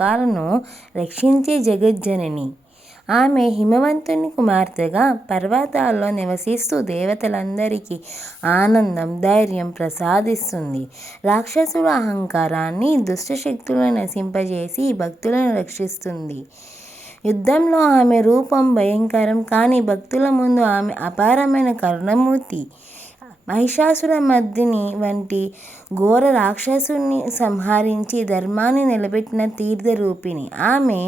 లోకాలను రక్షించే జగజ్జనని. ఆమె హిమవంతుని కుమార్తెగా పర్వతాల్లో నివసిస్తూ దేవతలందరికీ ఆనందం, ధైర్యం ప్రసాదిస్తుంది. రాక్షసుల అహంకారాన్ని, దుష్టశక్తులను నశింపజేసి భక్తులను రక్షిస్తుంది. యుద్ధంలో ఆమె రూపం భయంకరం, కానీ భక్తుల ముందు ఆమె అపారమైన కరుణమూర్తి. మహిషాసురమర్దిని వంటి ఘోర రాక్షసుని సంహరించి ధర్మాన్ని నిలబెట్టిన తీర్థరూపిణి. ఆమె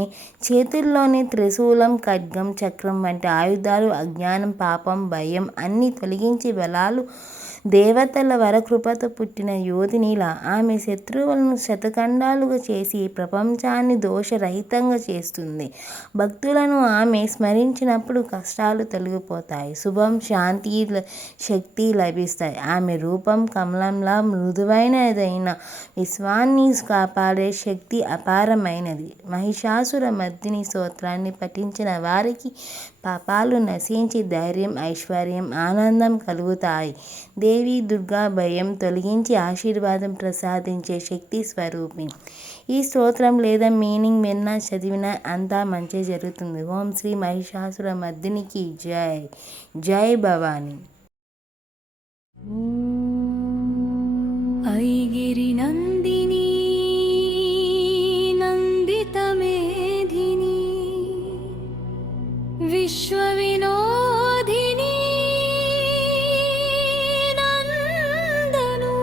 చేతుల్లోని త్రిశూలం, ఖడ్గం, చక్రం వంటి ఆయుధాలు అజ్ఞానం, పాపం, భయం అన్నీ తొలగించి బలాలు దేవతల వరకృపతో పుట్టిన యోధినిలా ఆమె శత్రువులను శతఖండాలుగా చేసి ప్రపంచాన్ని దోషరహితంగా చేస్తుంది. భక్తులను ఆమె స్మరించినప్పుడు కష్టాలు తొలగిపోతాయి, శుభం, శాంతి, శక్తి లభిస్తాయి. ఆమె రూపం కమలంలా మృదువైనదైన విశ్వాన్ని కాపాడే శక్తి అపారమైనది. మహిషాసురమర్దిని స్తోత్రాన్ని పఠించిన వారికి పాపాలు నశించి ధైర్యం, ఐశ్వర్యం, ఆనందం కలుగుతాయి. దేవి దుర్గా భయం తొలగించి ఆశీర్వాదం ప్రసాదించే శక్తి స్వరూపిణి. ఈ స్తోత్రం లేదా మీనింగ్ విన్నా చదివినా అంతా మంచి జరుగుతుంది. ఓం శ్రీ మహిషాసురమర్దినికి జై. జై భవాని. ఐగిరి నందిని నందిత మేధిని విశ్వవినోదిని నందనూతే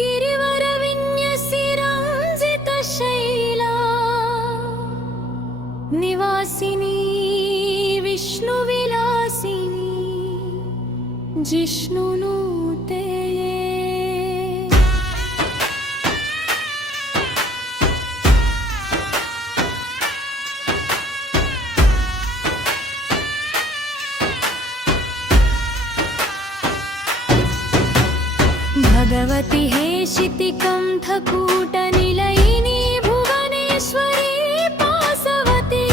గిరివర విన్యసిరంజిత శైలా నివాసిని విష్ణు విలాసిని జిష్ణునూతే. भगवति हेशिति कंठकूट निलयिनी भुवनेश्वरी पासवती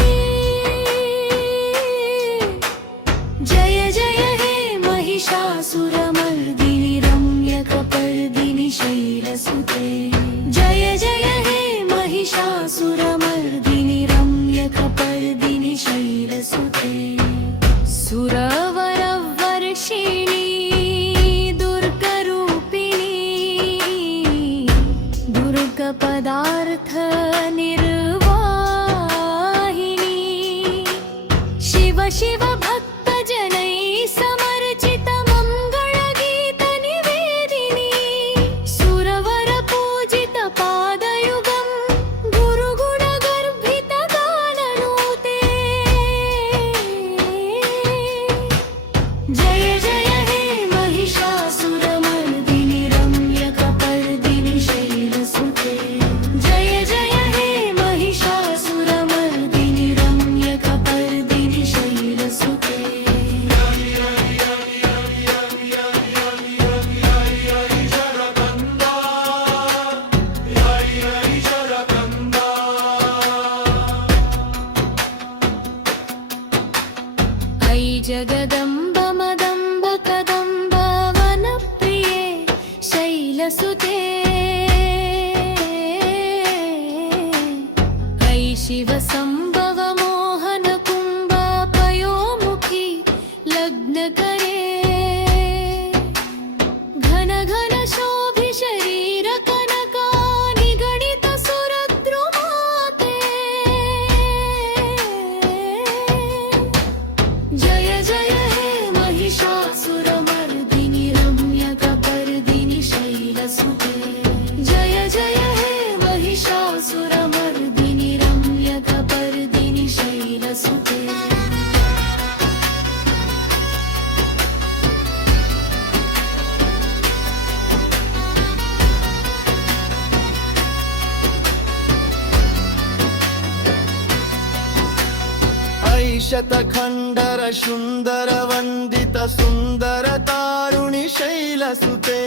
जय जय हे महिषासुरमर्दिनि रम्यकपर्दिनि शैलसुते जय जय हे महिषासुरमर्दिनि रम्यकपर्दिनि शैलसुते सुरवरवर्षिणि पदार्थ निर्वाहिनी शिव शिव भक्त जनै समर्चित मंगल गीत निवेदिनी सुरवर पूजित पादयुगं गुरुगुण गर्भित गाननूते जय जय हे महिषासुरमर्दिनि रम्यकपर्दिनि शैलसुते जय जय हे महिषासुरमर्दिनि रम्यकपर्दिनि शैलसुते ऐ जगदम्ब मदम्ब कदम्ब वनप्रिये शैलसुते ऐ शिव संभव मोहन कुम्भ पयोमुखी लग्नकरे घन घन शोभि शरीर कनका निगणित सुरद्रुमाते जय जय हे महिषासुरमर्दिनि रम्यकपर्दिनि शैलसुते जय जय हे महिषासुरमर्दिनि रम्यकपर्दिनि शैलसुते शतखण्डर सुन्दर वन्दित सुन्दर तारुणि शैलसुते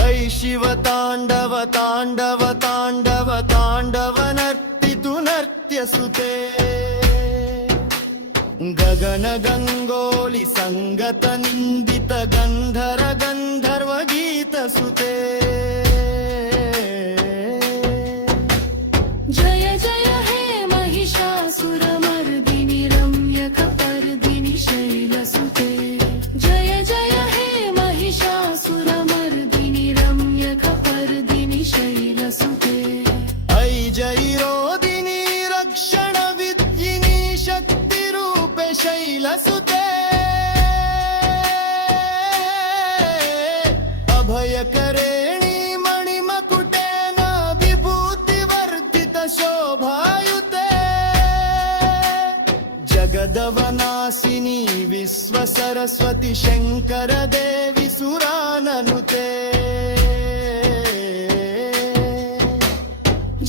ऐ शिव ताण्डव ताण्डव ताण्डव ताण्डव नर्तितु नर्त्यसुते गगन गङ्गोलि सङ्गत निन्दित गन्धर गन्धर्व गीत सुते जय जय हे महिषासुरमर्दिनि रम्यकपर्दिनि शैलसुते जय जय हे महिषासुरमर्दिनि रम्यकपर्दिनि शैलसुते ऐ जैरोदिनी रक्षण विद्यिनी शक्तिरूपे शैलसुते अभयकरेणी मणिमकुटेन विभूतिवर्धित शोभायुते जगदवनाशिनी विश्वसरस्वती शङ्करदेवी सुराननुते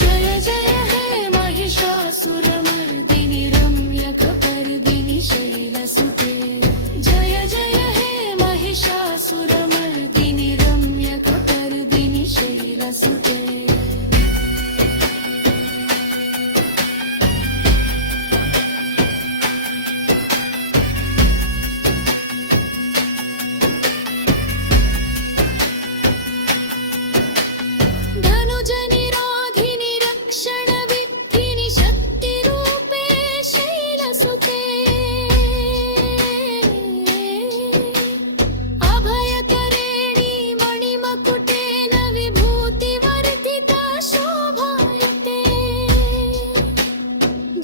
जय जय हे महिषासुरमर्दिनि रम्यकपर्दिनि शैलसुते जय जय हे महिषासुरमर्दिनि रम्यकपर्दिनि शैलसुते धनुजनिरोधिनि रक्षणविद्धिनि शक्तिरूपे शैलसुते अभयकरेणी मणिमकुटेन विभूतिवर्धिता शोभायुते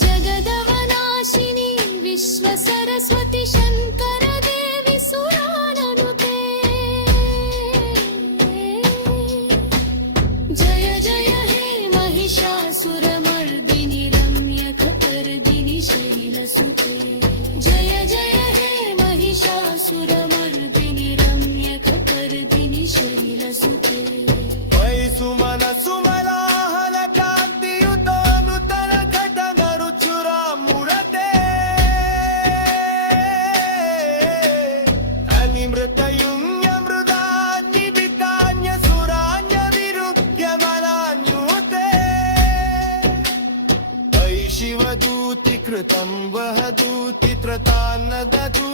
जगदवनाशिनी विश्वसरस्वती शङ्करदेवी सुराननुते जय जय हे महिषासुरमर्दिनि रम्यकपर्दिनि शैलसुते जय जय हे महिषासुरमर्दिनि रम्यकपर्दिनि शैलसुते वै सुमन सुमलाहल कान्तियुतो नूतन घटन रुचुरामुरते अनिमृतयुञ्ज मृदान्यविकान्य सुरान्य विरुध्य मनान्युते ऐ शिवदूति कृतं वह दूति त्रतान्न दतु